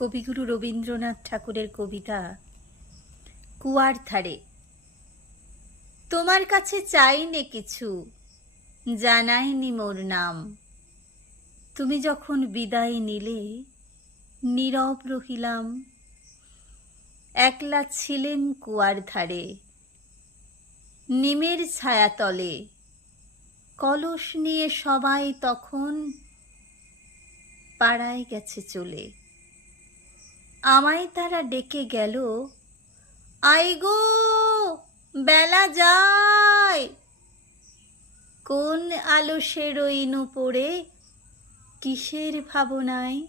কবিগুরু রবীন্দ্রনাথ ঠাকুরের কবিতা কুয়ার ধারে। তোমার কাছে চাইনে কিছু, জানাইনি মোর নাম। তুমি যখন বিদায় নিলে, নীরব রহিলাম। একলা ছিলেম কুয়ার ধারে, নিমের ছায়াতলে। কলস নিয়ে সবাই তখন পাড়ায় গেছে চলে। আমায় তারা ডেকে গেল, আই গো বেলা যায়। কোন আলসে রইনু পড়ে, কিসের ভাবনায়।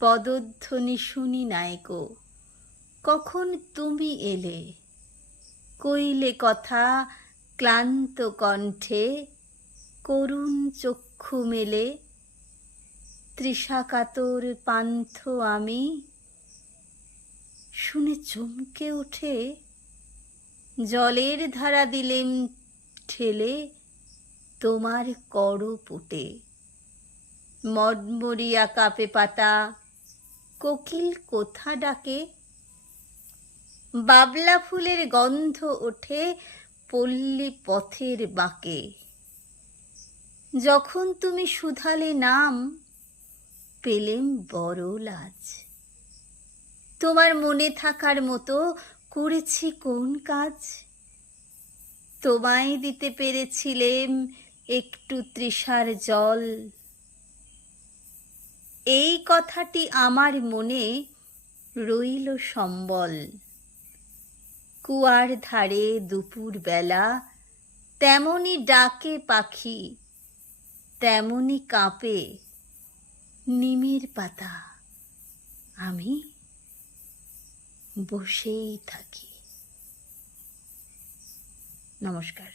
পদধ্বনি শুনি নাইকো, কখন তুমি এলে। কইলে কথা ক্লান্ত কণ্ঠে, করুণ চক্ষু মেলে। তৃষাকাতর পান্থ আমি, শুনে চমকে উঠে জলের ধারা দিলেম ঠেলে তোমার করপুটে। মডমরিয়া কাপে পাতা, কোকিল কোথা ডাকে। বাবলা ফুলের গন্ধ ওঠে পল্লী পথের বাঁকে। যখন তুমি শুধালে নাম, পেলেম বড় লাজ। তোমার মনে থাকার মতো করেছি কোন কাজ। তোমায় দিতে পেরেছিলেম একটু তৃষার জল। এই কথাটি আমার মনে রইল সম্বল। কুয়ার ধারে দুপুর বেলা, তেমনি ডাকে পাখি, তেমনি কাঁপে নিমের পাতা। আমি বসেই থাকি। নমস্কার।